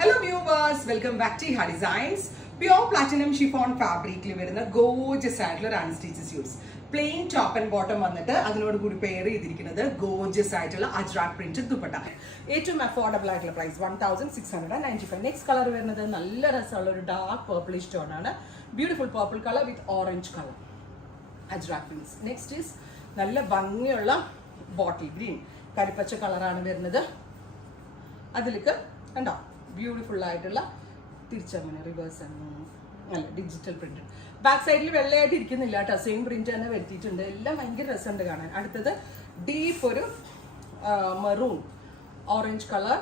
Hello viewers, welcome back to Iha Designs. Pure platinum chiffon fabric വരുന്ന gorgeous ആയിട്ടുള്ള run stitches suits. Plain top and bottom വന്നിട്ട് അതിനോട് കൂടി pair ചെയ്തിരിക്കുന്നത് gorgeous ആയിട്ടുള്ള അജ്രാക് പ്രിന്റഡ് ദുപ്പട്ട. ഏറ്റവും അഫോർഡബിൾ ആയിട്ടുള്ള പ്രൈസ് 1695. നെക്സ്റ്റ് കളർ വരുന്നത് നല്ല രസമുള്ള ഒരു ഡാർക്ക് പർപ്പിളിഷ് ടോൺ ആണ്. Beautiful purple colour with orange colour. Ajrak prints. Next is നല്ല ഭംഗിയുള്ള ബോട്ടിൽ ഗ്രീൻ കരിപ്പച്ച കളറാണ് വരുന്നത്. അതിലേക്ക് കണ്ടോ ബ്യൂട്ടിഫുൾ ആയിട്ടുള്ള തിരിച്ചങ്ങനെ റിവേഴ്സ് അല്ല ഡിജിറ്റൽ പ്രിന്റ്. ബാക്ക് സൈഡിൽ വെള്ളയായിട്ട് ഇരിക്കുന്നില്ല കേട്ടോ, സെയിം പ്രിന്റ് തന്നെ വരുത്തിയിട്ടുണ്ട്. എല്ലാം ഭയങ്കര രസമുണ്ട് കാണാൻ. അടുത്തത് ഡീപ്പ് ഒരു maroon orange colour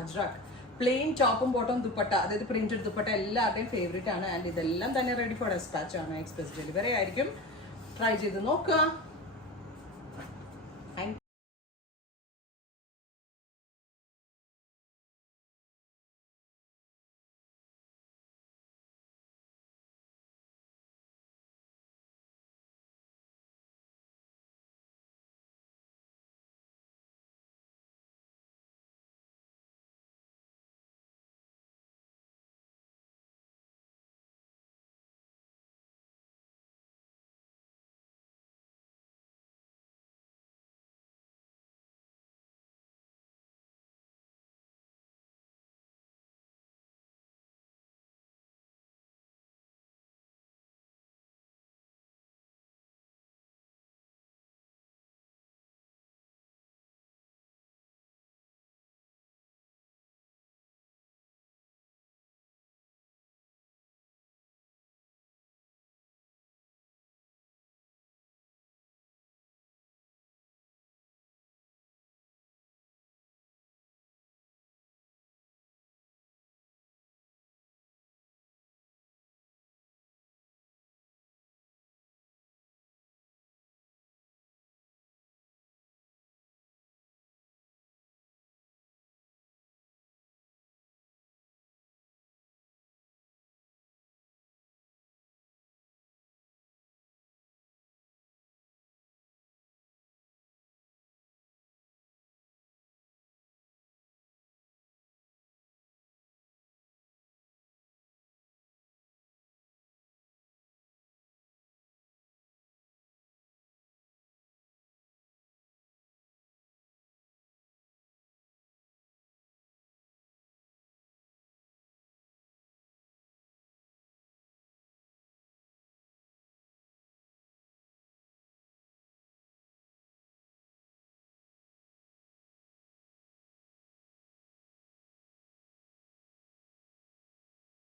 Ajrak plain ടോപ്പും ബോട്ടവും ദുപ്പട്ട, അതായത് പ്രിന്റഡ് ദുപ്പട്ട എല്ലാവരുടെയും ഫേവറേറ്റ് ആണ്. ആൻഡ് ഇതെല്ലാം തന്നെ റെഡി ഫോർ ഡെസ്പാച്ച് ആണ്. എക്സ്പ്രസ് ഡെലിവറി ആയിരിക്കും. ട്രൈ ചെയ്ത് നോക്കുക.